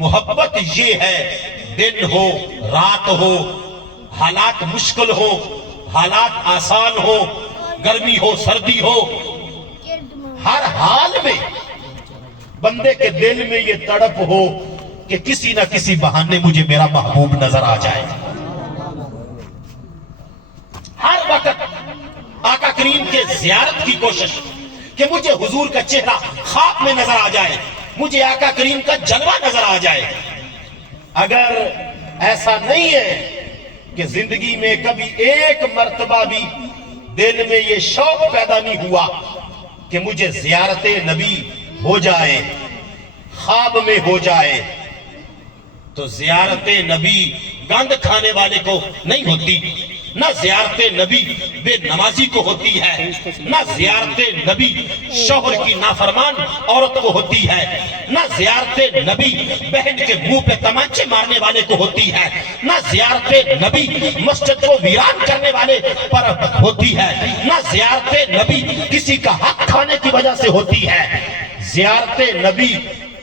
محبت یہ ہے، دن ہو رات ہو، حالات مشکل ہو، حالات آسان ہو، گرمی ہو سردی ہو، ہر حال میں بندے کے دل میں یہ تڑپ ہو کہ کسی نہ کسی بہانے مجھے میرا محبوب نظر آ جائے۔ ہر وقت آقا کریم کے زیارت کی کوشش کہ مجھے حضور کا چہرہ خواب میں نظر آ جائے، مجھے آقا کریم کا جلوہ نظر آ جائے۔ اگر ایسا نہیں ہے کہ زندگی میں کبھی ایک مرتبہ بھی دل میں یہ شوق پیدا نہیں ہوا کہ مجھے زیارت نبی ہو جائے، خواب میں ہو جائے، تو زیارت نبی گند کھانے والے کو نہیں ہوتی، نہ زیارت نبی بے نمازی کو ہوتی ہے، نہ زیارت نبی شوہر کی نافرمان عورت کو ہوتی ہے، نہ زیارت نبی بہن کے منہ پہ تمانچے مارنے والے کو ہوتی ہے، نہ زیارت نبی مسجد کو ویران کرنے والے پر ہوتی ہے، نہ زیارت نبی کسی کا حق کھانے کی وجہ سے ہوتی ہے۔ زیارت نبی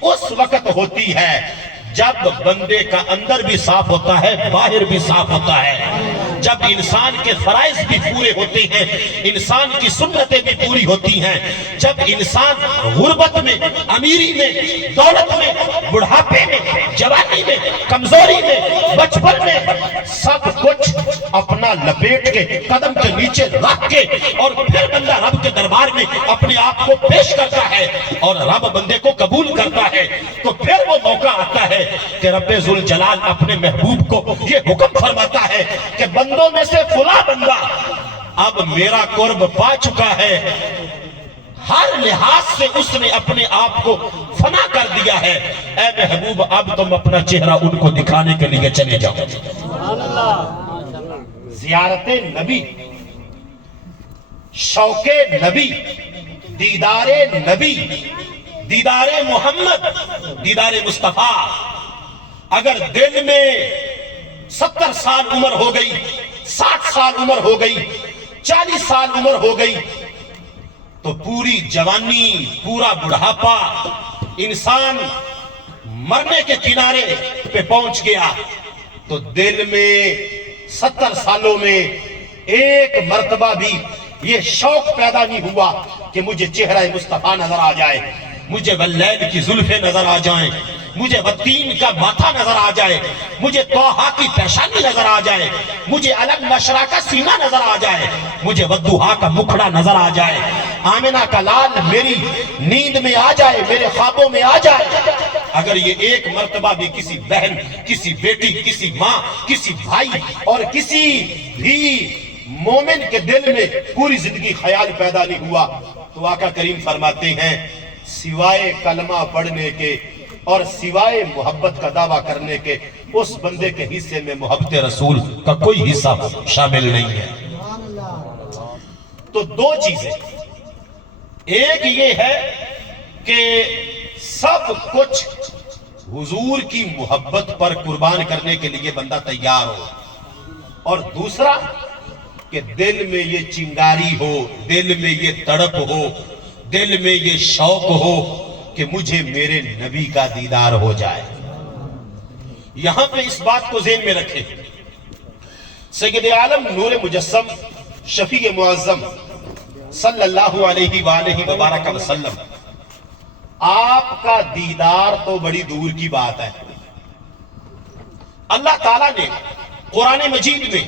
اس وقت ہوتی ہے جب بندے کا اندر بھی صاف ہوتا ہے، باہر بھی صاف ہوتا ہے، جب انسان کے فرائض بھی پورے ہوتے ہیں، انسان کی سنتیں بھی پوری ہوتی ہیں، جب انسان غربت میں، امیری میں، دولت میں، بڑھاپے میں، جوانی میں، کمزوری میں، بچپن میں، سب کچھ اپنا لپیٹ کے قدم کے نیچے رکھ کے اور پھر بندہ رب کے دربار میں اپنے آپ کو پیش کرتا ہے اور رب بندے کو قبول کرتا ہے، تو پھر وہ موقع آتا ہے کہ رب ذوالجلال اپنے محبوب کو یہ حکم فرماتا ہے کہ بندوں میں سے فلاں بندہ اب میرا قرب پا چکا ہے، ہر لحاظ سے اس نے اپنے آپ کو فنا کر دیا ہے، اے محبوب اب تم اپنا چہرہ ان کو دکھانے کے لیے چلے جاؤ۔ زیارت نبی، شوق نبی، دیدار نبی، دیدار محمد، دیدار مصطفیٰ، اگر دل میں 70 سال عمر ہو گئی، 60 سال عمر ہو گئی، 40 سال عمر ہو گئی، تو پوری جوانی، پورا بڑھاپا، انسان مرنے کے کنارے پہ پہنچ گیا، تو دل میں 70 سالوں میں ایک مرتبہ بھی یہ شوق پیدا نہیں ہوا کہ مجھے چہرہ مصطفیٰ نظر آ جائے، مجھے واللیل کی زلفیں نظر آ جائیں، مجھے والتین کا ماتھا نظر آ جائے، مجھے طٰہٰ کی پیشانی نظر آ جائے، مجھے علم نشرہ کا سینہ نظر آ جائے، مجھے والضحیٰ کا مکھڑا نظر آ جائے، آمنہ کا لال میری نیند میں آ جائے، میرے خوابوں میں آ جائے۔ اگر یہ ایک مرتبہ بھی کسی بہن، کسی بیٹی، کسی ماں، کسی بھائی اور کسی بھی مومن کے دل میں پوری زندگی خیال پیدا نہیں ہوا، تو آقا کریم فرماتے ہیں سوائے کلمہ پڑھنے کے اور سوائے محبت کا دعویٰ کرنے کے اس بندے کے حصے میں محبت رسول کا کوئی حصہ شامل نہیں ہے۔ تو دو چیزیں، ایک یہ ہے کہ سب کچھ حضور کی محبت پر قربان کرنے کے لیے بندہ تیار ہو، اور دوسرا کہ دل میں یہ چنگاری ہو، دل میں یہ تڑپ ہو، دل میں یہ شوق ہو کہ مجھے میرے نبی کا دیدار ہو جائے۔ یہاں پہ اس بات کو ذہن میں رکھیں، سید عالم نور مجسم شفیع معظم صلی اللہ علیہ وآلہ وبارک وسلم، آپ کا دیدار تو بڑی دور کی بات ہے۔ اللہ تعالیٰ نے قرآن مجید میں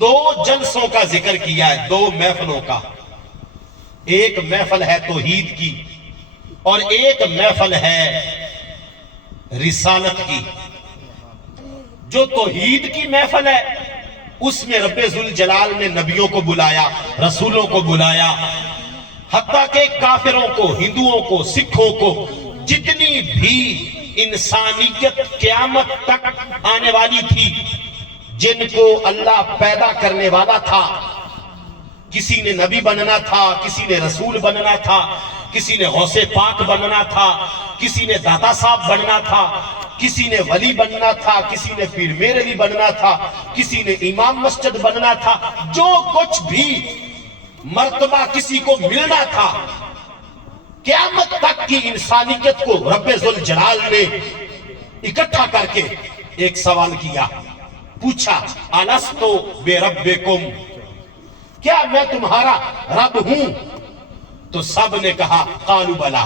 2 جلسوں کا ذکر کیا ہے، 2 محفلوں کا، ایک محفل ہے توحید کی اور ایک محفل ہے رسالت کی۔ جو توحید کی محفل ہے اس میں رب ذوالجلال نے نبیوں کو بلایا، رسولوں کو بلایا، حتیٰ کہ کافروں کو، ہندوؤں کو، سکھوں کو، جتنی بھی انسانیت قیامت تک آنے والی تھی، جن کو اللہ پیدا کرنے والا تھا، کسی نے نبی بننا تھا، کسی نے رسول بننا تھا، کسی نے غوث پاک بننا تھا، کسی نے داتا صاحب بننا تھا، کسی نے ولی بننا تھا، کسی نے پیر میر علی بننا تھا، کسی نے امام مسجد بننا تھا، جو کچھ بھی مرتبہ کسی کو ملنا تھا، قیامت تک کی انسانیت کو رب ذوالجلال نے اکٹھا کر کے ایک سوال کیا، پوچھا الستو بربکم، کیا میں تمہارا رب ہوں؟ تو سب نے کہا قالوا بلا،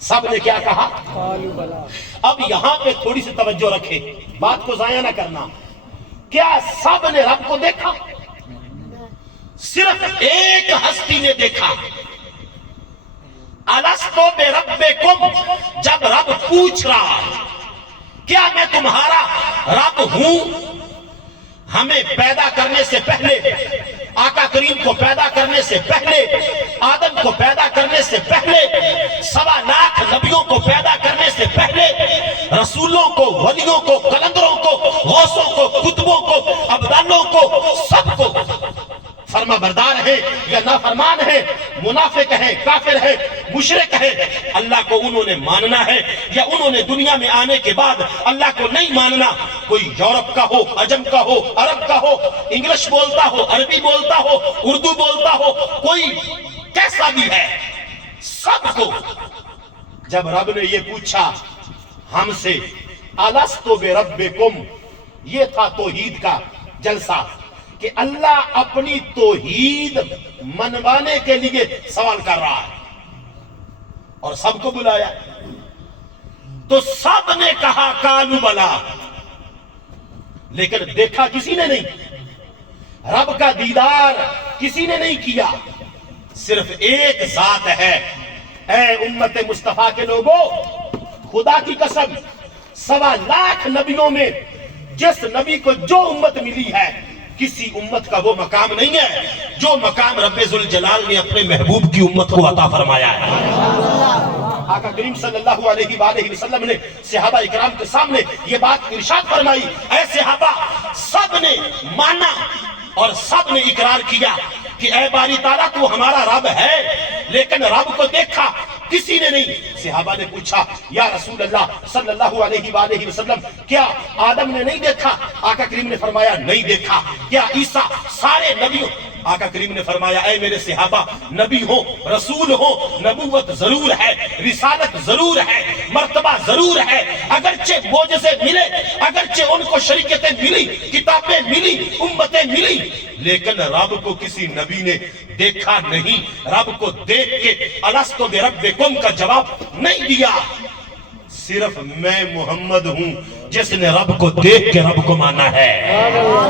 سب نے کیا کہا؟ قالوا بلا۔ اب یہاں پہ تھوڑی سی توجہ رکھے، بات کو ضائع نہ کرنا۔ کیا سب نے رب کو دیکھا؟ صرف ایک ہستی نے دیکھا۔ الستو بربکم، جب رب پوچھ رہا کیا میں تمہارا رب ہوں، ہمیں پیدا کرنے سے پہلے، آقا کریم کو پیدا کرنے سے پہلے، آدم کو پیدا کرنے سے پہلے، 1.25 لاکھ نبیوں کو پیدا کرنے سے پہلے، رسولوں کو، ولیوں کو، قلندروں کو، غوثوں کو، قطبوں کو، ابدالوں کو، سب کو فرما بردار ہے یا نافرمان ہے، منافق ہے، کافر ہے، مشرک ہے، اللہ کو انہوں نے ماننا ہے یا انہوں نے دنیا میں آنے کے بعد اللہ کو نہیں ماننا؟ کوئی یورپ کا ہو، عجم کا ہو، عرب کا ہو، انگلش بولتا ہو، عربی بولتا ہو، اردو بولتا ہو، کوئی کیسا بھی ہے، سب کو جب رب نے یہ پوچھا ہم سے الستو بربکم، یہ تھا توحید کا جلسہ کہ اللہ اپنی توحید منوانے کے لیے سوال کر رہا ہے اور سب کو بلایا، تو سب نے کہا قالوا بلا، لیکن دیکھا کسی نے نہیں، رب کا دیدار کسی نے نہیں کیا۔ صرف ایک ذات ہے، اے امت مصطفیٰ کے لوگوں، خدا کی قسم 1.25 لاکھ نبیوں میں جس نبی کو جو امت ملی ہے، کسی امت کا وہ مقام نہیں ہے جو مقام رب ذوالجلال نے اپنے محبوب کی امت کو عطا فرمایا ہے۔ آقا کریم صلی اللہ علیہ وآلہ وسلم نے صحابہ اکرام کے سامنے یہ بات ارشاد فرمائی، اے صحابہ، سب نے مانا اور سب نے اقرار کیا کہ اے باری تعالیٰ تو ہمارا رب ہے، لیکن رب کو دیکھا کسی نے نہیں۔ صحابہ نے پوچھا یا رسول اللہ صلی اللہ علیہ وآلہ وسلم، کیا آدم نے نہیں دیکھا؟ آقا کریم نے فرمایا نہیں دیکھا۔ کیا عیسیٰ؟ سارے نبیوں؟ آقا کریم نے فرمایا اے میرے صحابہ، نبی ہو، رسول ہو، نبوت ضرور ہے، رسالت ضرور ہے، مرتبہ ضرور ہے، اگرچہ معجزے ملے، اگرچہ ان کو شریعتیں ملی، کتابیں ملی، امتیں ملی، لیکن رب کو کسی نبی نے دیکھا نہیں۔ رب کو دیکھ کے الستو بربکم کا جواب نہیں دیا۔ صرف میں محمد ہوں جس نے رب کو دیکھ کے رب کو مانا ہے۔